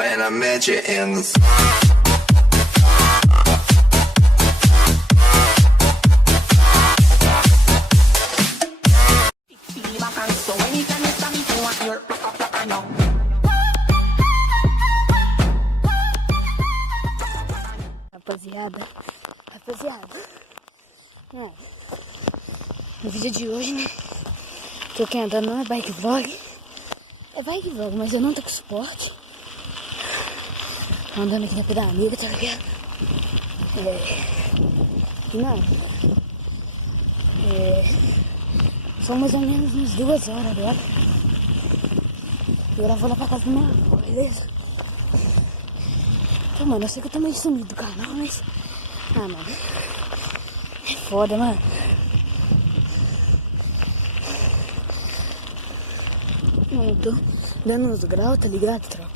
when I met you in the Rapaziada, no vídeo de hoje, né, tô aqui andando, não é bike vlog, mas eu não tô com suporte, tô andando aqui na pé da amiga, tá ligado? São mais ou menos umas 2 horas agora, e eu vou lá pra casa da minha avó, beleza? Então, mano, eu sei que eu tô meio sumido do canal, mas... mano, é foda, mano. Mano, eu tô dando uns graus, tá ligado, tropa?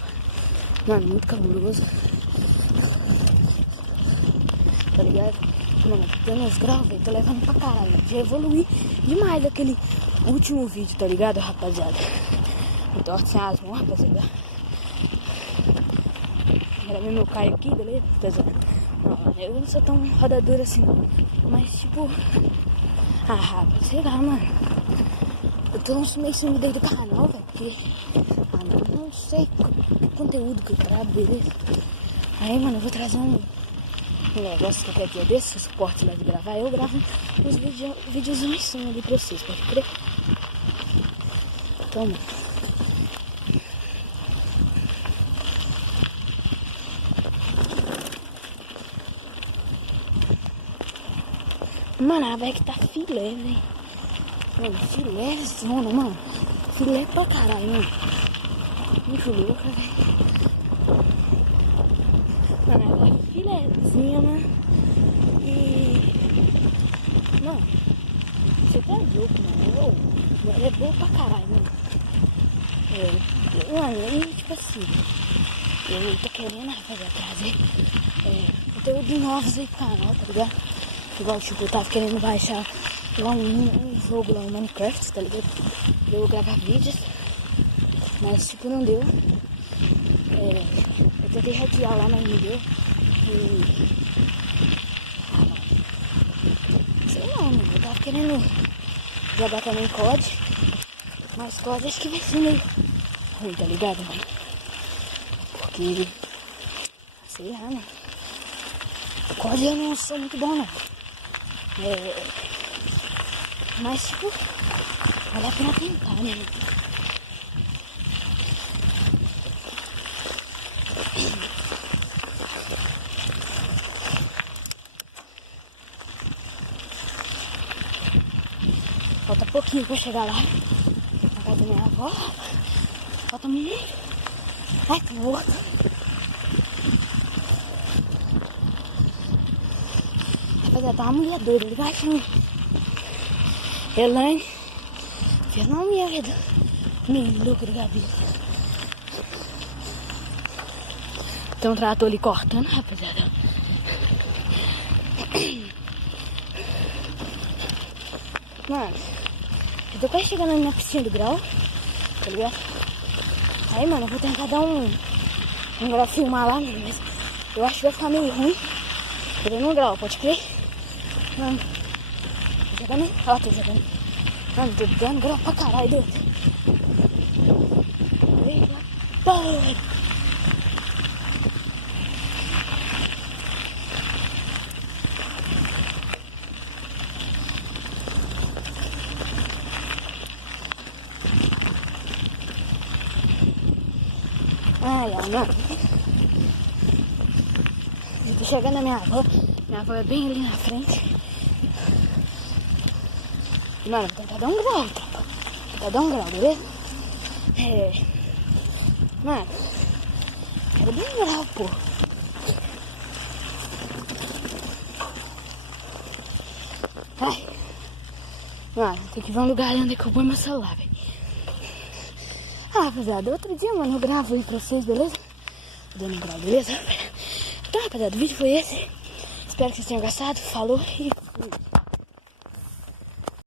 Mano, muito cabuloso. Tá ligado? Mano, tô dando uns graus, velho. Tô levando pra caralho. Já evoluí demais daquele último vídeo, tá ligado, rapaziada? Então, sem as mãos, rapaziada. Gravei meu Caio aqui, beleza? Não, eu não sou tão rodador assim, mas tipo... rapaz, sei lá, mano. Eu tô meio sumido aí do canal, velho, porque... não sei que conteúdo que eu gravo, beleza? Aí, mano, eu vou trazer um negócio que qualquer dia desse, se o suporte lá de gravar, eu gravo uns vídeos em cima ali pra vocês, pode crer? Então, mano... Mano, a bike tá filé, velho. Mano, filé zona, mano. Filé pra caralho, mano. Muito louca, velho. Mano, ela tá filézinha, mano. E... Mano, você tá louco, mano. Ela é boa pra caralho, mano. Mano, e tipo assim... Eu tô querendo, rapaziada, trazer... conteúdo novos aí pro canal, tá ligado? Igual, tipo, eu tava querendo baixar lá um jogo lá, um Minecraft, tá ligado? Pra eu gravar vídeos, mas tipo, não deu. Eu tentei hackear lá, mas não deu. E... sei não, mano, eu tava querendo jogar também COD, mas COD acho que vai ser meio ruim, tá ligado, mano? Porque, sei lá, né? COD eu não sou muito bom, não. Mas tipo, vale a pena tentar, né? Falta pouquinho pra chegar lá, na casa da minha avó. Falta muito. Ai, tô morto. Rapaziada, tá uma mulher doida ali baixo. Elaine, fez uma merda meio louca do Gabi. Tem um trator ali cortando, rapaziada. Mano, eu tô quase chegando na minha piscina do grau, tá ligado? Aí, mano, eu vou tentar dar um grau, filmar lá, mano, mas eu acho que vai ficar meio ruim. Tô dando um grau, pode crer? Mano, tô jogando, ó, tô jogando. Mano, tô dando grau pra caralho, doido. Eita, porra! Ai, mano. Eu tô chegando na minha avó. Minha avó é bem ali na frente. Mano, vou tentar dar um grau, tropa. Vou tentar dar um grau, beleza? Mano, quero dar um grau, pô. Ai. Mano, tem que ver um lugar onde que eu ponho meu celular, velho. Rapaziada, outro dia, mano, eu gravo aí pra vocês, beleza? Tô dando um grau, beleza? Então, rapaziada, o vídeo foi esse. Espero que vocês tenham gostado. Falou e fui.